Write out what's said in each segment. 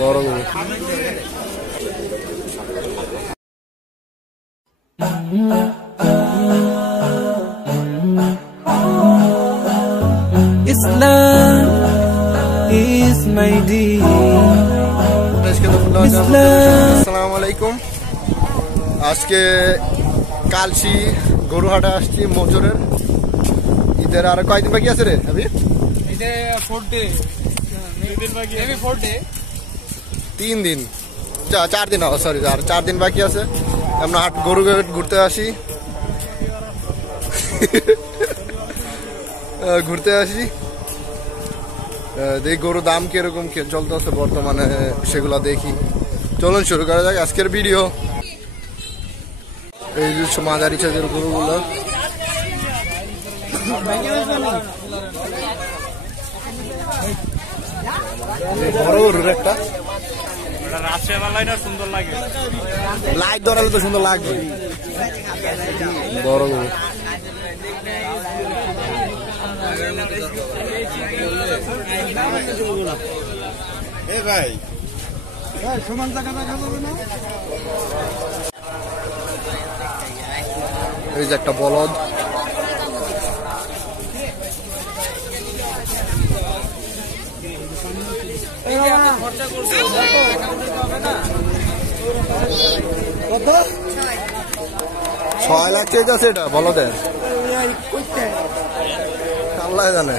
বড় গরু। Islam is my deen. আসসালামু আলাইকুম। আজকে কালসি গরুহাটে আসছি মজুরের। ঈদের আর কয়দিন বাকি আছে রে? আমি 3 দিন 4 দিন, সরি, আর 4 দিন বাকি আছে। আমরা হাট গরু ঘুরতে আসি দেখি গরুর দাম কিরকম চলতেছে বর্তমানে, সেগুলো দেখি। চলুন শুরু করা যাক আজকের ভিডিও। এই যে মাঝারি সাইজের গরুগুলো, বড় গরুর একটা সুন্দর লাগে, লাইট ধরালে তো সুন্দর লাগবে। বড় গরু এই যে একটা বলদ, কত 6 লাখ চাইতেছে এটা বলদের, আল্লাহ জানে।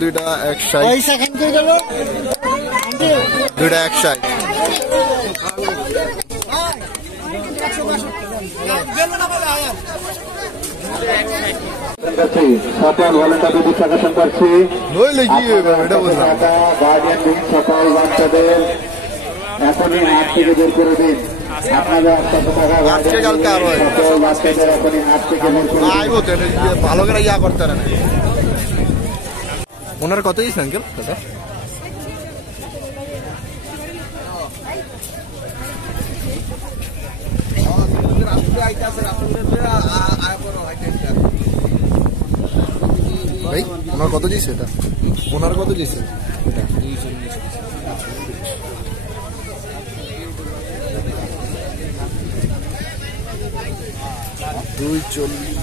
দুইটা এক সাইড, দুইটা এক সাইড। সকল ভলেন্টারদের দৃষ্টি আকর্ষণ করছি, গার্ডিয়ান সকল বাচ্চাদের এখনই হাত থেকে বের করে দিন। আপনাদের সকল বাচ্চাদের এখনই হাত থেকে বের করে ভালো করে ইয়া করতে পারে না। ওনার কত দিয়েছে আঙ্কেল দাদা? ভাই ওনার কত দিয়েছে এটা? ওনার কত দিয়েছে? 240।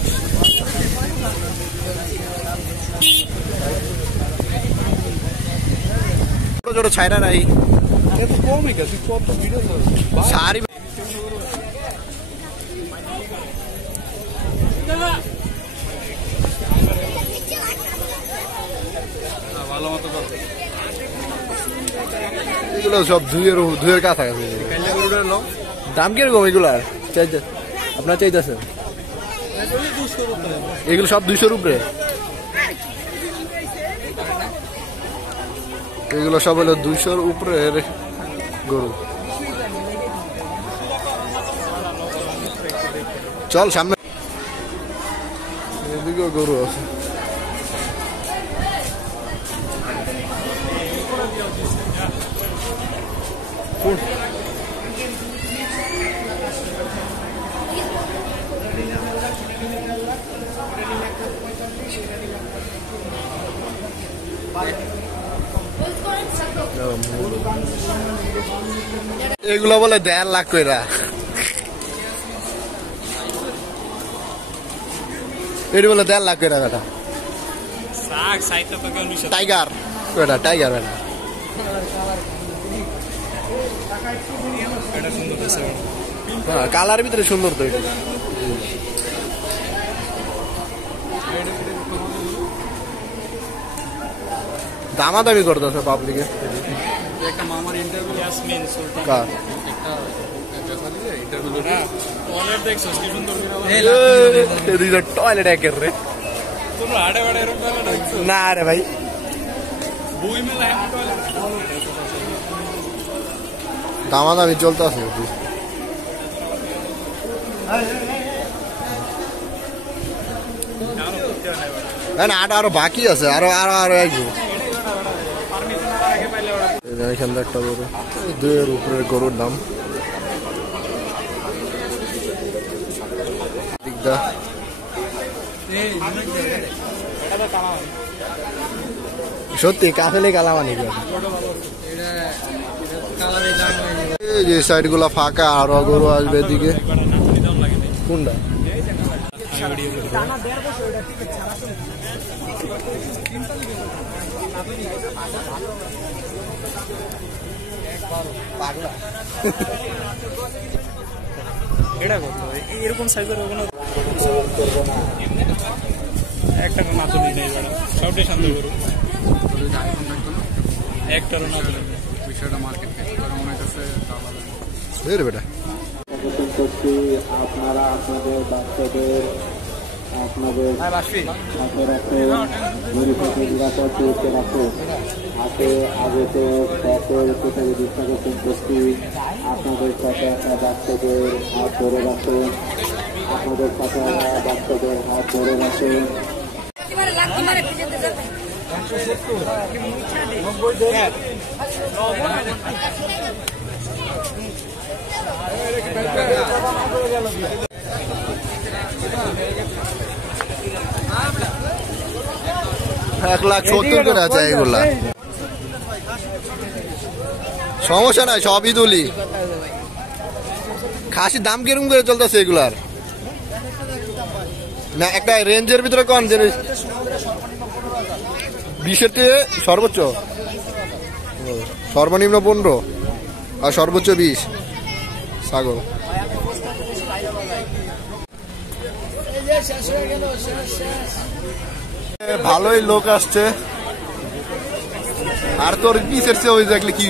ছোট ছাইরা নাই, কমই গেছে কত ভিডিও সারি এগুলো সব দুইয়ের কাছাকাছি। দাম কিরকম এগুলার আপনার চাইতেছেন? এগুলো সব 200 উপরে, এগুলো সব হলো 200 উপরের গরু। চল সামনে, এদিকেও গরু আছে। এগুলো বলে 1.5 লাখ কইরা, এটি বলে 1.5 লাখ কইরা। বেটা টাইগার, বেটা টাইগার, বেটা কালার ভিতরে সুন্দর তো। দামাদামি করতেছে পাবলিকে। টয়লেট একের রে না রে ভাই দামাদামি চলতে আছে না, আরো বাকি আছে, আরো আরো আরো একটু এখান একটা গরু, 2-এর উপরের গরুর দাম। সত্যি কাফেলে কালামানি যে সাইড গুলা ফাঁকা, আরো গরু আসবে এদিকে। কোনটা এটা কত এরকম সাইজের ওগুলো একটা মাত্র নেই সবটাই শান্ত গরু একটারও না বিষয়টা মার্কেট মনে হচ্ছে বেটা আপনারা আপনাদের বাচ্চাদের আপনাদের হাতে রাখে নিরাপদ দূরত্বে রাখুন। হাতে আগেতে শখের কোথায় বিশ্বাসের সম্পত্তি আপনাদের সাথে আপনার বাচ্চাদের হাত ধরে রাখুন। আপনাদের সাথে বাচ্চাদের হাত ধরে রাখুন। $1,70,000 করে আছে এগুলা, সমস্যা নাই, সবই তুলি। খাসির দাম কিরকম করে চলতেছে এগুলার? না একটা রেঞ্জের ভিতরে কোন যে 20-এর থেকে সর্বোচ্চ, সর্বনিম্ন 15 আর সর্বোচ্চ 20 ছাগল। ভালোই লোক আসছে, আর তোর পিসের চেয়ে ওই দেখলে কি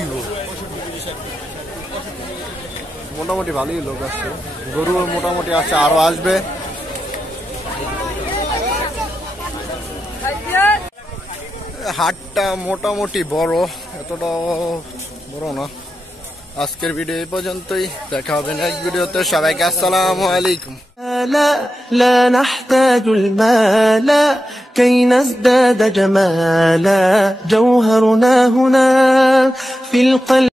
মোটামুটি ভালোই লোক আসছে, গরু মোটামুটি আসছে, আরো আসবে। হাটটা মোটামুটি বড়, এতটা বড় না। আজকের ভিডিও এই পর্যন্তই, দেখা হবে নেক্সট ভিডিওতে। সবাইকে আসসালামু আলাইকুম। لا لا نحتاج المال كي نزداد جمالا جوهرنا هنا في القلب